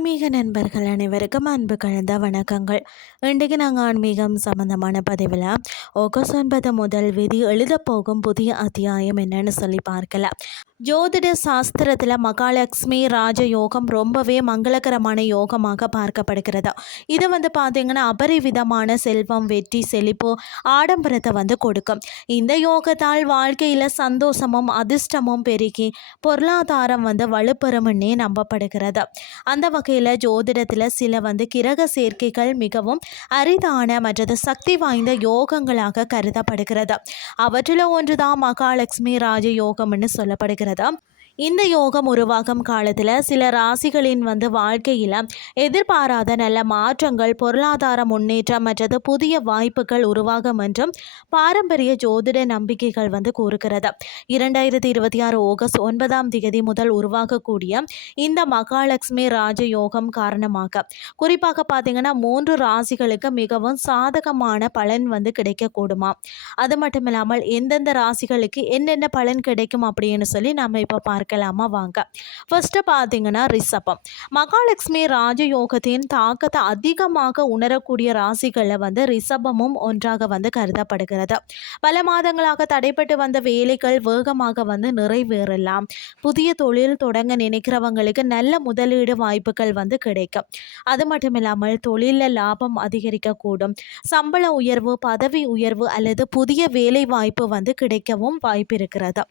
ஆன்மீக நண்பர்கள் அனைவருக்கும் அன்பு கலந்த வணக்கங்கள். இன்றைக்கு நாங்கள் ஆன்மீகம் சம்பந்தமான பதிவில் ஆகஸ்ட் 9 முதல் விதி எழுதப் போகும் புதிய அத்தியாயம் என்னன்னு சொல்லி பார்க்கலாம். ஜோதிட சாஸ்திரத்தில் மகாலட்சுமி ராஜயோகம் ரொம்பவே மங்களகரமான யோகமாக பார்க்கப்படுகிறது. இது பார்த்திங்கன்னா அபரிவிதமான செல்வம், வெற்றி, செழிப்பு, ஆடம்பரத்தை கொடுக்கும். இந்த யோகத்தால் வாழ்க்கையில் சந்தோஷமும் அதிர்ஷ்டமும் பெருகி பொருளாதாரம் வலுப்பெறும்னே நம்பப்படுகிறது. அந்த வகையில் ஜோதிடத்தில் சில கிரக சேர்க்கைகள் மிகவும் அரிதான மற்றது சக்தி வாய்ந்த யோகங்களாக கருதப்படுகிறது. அவற்றில் ஒன்றுதான் மகாலட்சுமி ராஜயோகம்னு சொல்லப்படுகிறது. இந்த யோகம் உருவாகும் காலத்தில் சில ராசிகளின் வாழ்க்கையில் எதிர்பாராத நல்ல மாற்றங்கள், பொருளாதார முன்னேற்றம் மற்றது புதிய வாய்ப்புகள் உருவாகும் என்றும் பாரம்பரிய ஜோதிட நம்பிக்கைகள் கூறுகிறது. 2026 ஆகஸ்ட் 9 முதல் உருவாகக்கூடிய இந்த மகாலட்சுமி ராஜயோகம் காரணமாக குறிப்பாக பார்த்தீங்கன்னா 3 ராசிகளுக்கு மிகவும் சாதகமான பலன் கிடைக்கக்கூடுமா. அது மட்டும் இல்லாமல் எந்தெந்த ராசிகளுக்கு என்னென்ன பலன் கிடைக்கும் அப்படின்னு சொல்லி நம்ம இப்போ பார்க்கலாமா வாங்க. ஃபர்ஸ்ட்டு பார்த்தீங்கன்னா ரிஷபம். மகாலட்சுமி ராஜயோகத்தின் தாக்கத்தை அதிகமாக உணரக்கூடிய ராசிகளில் ரிஷபமும் ஒன்றாக கருதப்படுகிறது. பல மாதங்களாக தடைப்பட்டு வந்த வேலைகள் வேகமாக நிறைவேறலாம். புதிய தொழில் தொடங்க நினைக்கிறவங்களுக்கு நல்ல முதலீடு வாய்ப்புகள் கிடைக்கும். அது மட்டும் இல்லாமல் தொழிலில் லாபம் அதிகரிக்கக்கூடும். சம்பள உயர்வு, பதவி உயர்வு அல்லது புதிய வேலை வாய்ப்பு கிடைக்கவும் வாய்ப்பு இருக்கிறது.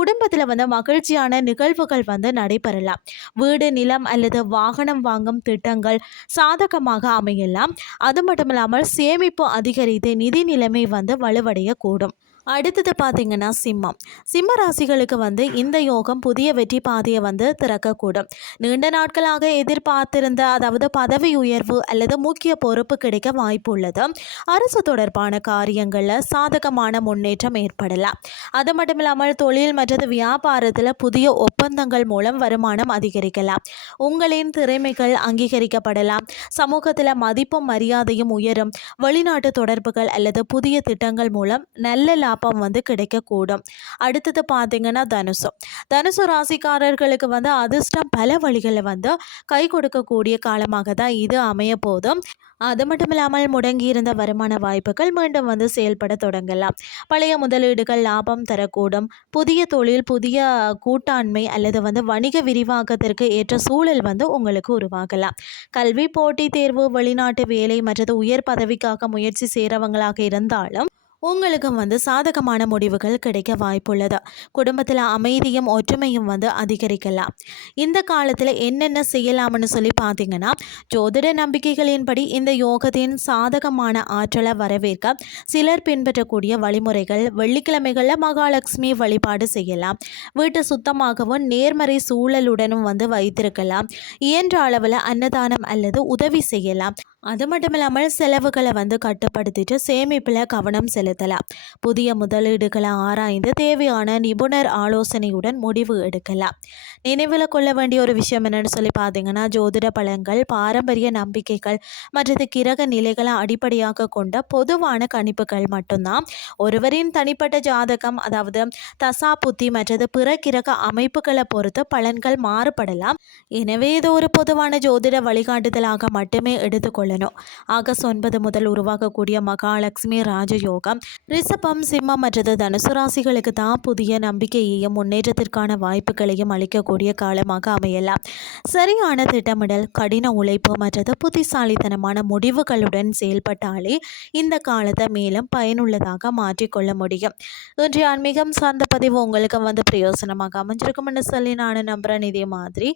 குடும்பத்தில் மகிழ்ச்சியான நிகழ்வுகள் நடைபெறலாம். வீடு, நிலம் அல்லது வாகனம் வாங்கும் திட்டங்கள் சாதகமாக அமையலாம். அது மட்டும் இல்லாமல் சேமிப்பு அதிகரித்து நிதி நிலைமை வலுவடையக்கூடும். அடுத்தது பார்த்தீங்கன்னா சிம்மம். சிம்ம ராசிகளுக்கு இந்த யோகம் புதிய வெற்றி பாதையை திறக்கக்கூடும். நீண்ட நாட்களாக எதிர்பார்த்திருந்த அதாவது பதவி உயர்வு அல்லது முக்கிய பொறுப்பு கிடைக்க வாய்ப்பு உள்ளது. அரசு தொடர்பான காரியங்களில் சாதகமான முன்னேற்றம் ஏற்படலாம். அது மட்டும் இல்லாமல் தொழில் மற்றும் வியாபாரத்தில் புதிய ஒப்பந்தங்கள் மூலம் வருமானம் அதிகரிக்கலாம். உங்களின் திறமைகள் அங்கீகரிக்கப்படலாம். சமூகத்தில் மதிப்பும் மரியாதையும் உயரும். வெளிநாட்டு தொடர்புகள் அல்லது புதிய திட்டங்கள் மூலம் நல்ல கிடைக்கக்கூடும். அடுத்தது பார்த்தீங்கன்னா தனுசு ராசிக்காரர்களுக்கு அதிர்ஷ்டம் பல வழிகளில் கை கொடுக்கக்கூடிய காலமாக தான் இது அமைய போதும். அது மட்டும் இல்லாமல் முடங்கியிருந்த வருமான வாய்ப்புகள் மீண்டும் செயல்பட தொடங்கலாம். பழைய முதலீடுகள் லாபம் தரக்கூடும். புதிய தொழில், புதிய கூட்டாண்மை அல்லது வணிக விரிவாக்கத்திற்கு ஏற்ற சூழல் உங்களுக்கு உருவாகலாம். கல்வி, போட்டித் தேர்வு, வெளிநாட்டு வேலை மற்றது உயர் பதவிக்காக முயற்சி செய்கிறவங்களாக இருந்தாலும் உங்களுக்கும் சாதகமான முடிவுகள் கிடைக்க வாய்ப்புள்ளது. குடும்பத்தில் அமைதியும் ஒற்றுமையும் அதிகரிக்கலாம். இந்த காலத்தில் என்னென்ன செய்யலாம்னு சொல்லி பார்த்தீங்கன்னா ஜோதிட நம்பிக்கைகளின்படி இந்த யோகத்தின் சாதகமான ஆற்றலை வரவேற்க சிலர் பின்பற்றக்கூடிய வழிமுறைகள்: வெள்ளிக்கிழமைகளில் மகாலட்சுமி வழிபாடு செய்யலாம். வீட்டை சுத்தமாகவும் நேர்மறை சூழலுடனும் வைத்திருக்கலாம். இயன்ற அளவில் அன்னதானம் அல்லது உதவி செய்யலாம். அது மட்டும் இல்லாமல் செலவுகளை கட்டுப்படுத்திட்டு சேமிப்பில் கவனம் செலுத்தலாம். புதிய முதலீடுகளை ஆராய்ந்து தேவையான நிபுணர் ஆலோசனையுடன் முடிவு எடுக்கலாம். நினைவில் கொள்ள வேண்டிய ஒரு விஷயம் என்னென்னு சொல்லி பார்த்தீங்கன்னா ஜோதிட பலன்கள் பாரம்பரிய நம்பிக்கைகள் மற்றது கிரக நிலைகளை அடிப்படையாக கொண்ட பொதுவான கணிப்புகள் மட்டும்தான். ஒருவரின் தனிப்பட்ட ஜாதகம் அதாவது தசா புத்தி மற்றது பிற கிரக அமைப்புகளை பொறுத்து பலன்கள் மாறுபடலாம். எனவே இது ஒரு பொதுவான ஜோதிட வழிகாட்டுதலாக மட்டுமே எடுத்துக்கொள்ளணும். ஆகஸ்ட் 9 முதல் உருவாகக்கூடிய மகாலட்சுமி ராஜயோகம் ரிஷபம், சிம்மம் மற்றது தனுசு ராசிகளுக்கு தான் புதிய நம்பிக்கையையும் முன்னேற்றத்திற்கான வாய்ப்புகளையும் அளிக்கக்கூடிய காலமாக அமையலாம். சரியான திட்டமிடல், கடின உழைப்பு மற்றது புத்திசாலித்தனமான முடிவுகளுடன் செயல்பட்டாலே இந்த காலத்தை மேலும் பயனுள்ளதாக மாற்றிக்கொள்ள முடியும். இன்றைய ஆன்மீகம் சார்ந்த பதிவு உங்களுக்கு பிரயோசனமாக அமைஞ்சிருக்கும்னு சொல்லி நான் நம்புகிறேன். இதே மாதிரி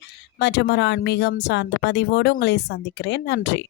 மற்றும் ஒரு ஆன்மீகம் சார்ந்த பதிவோடு உங்களை சந்திக்கிறேன். நன்றி.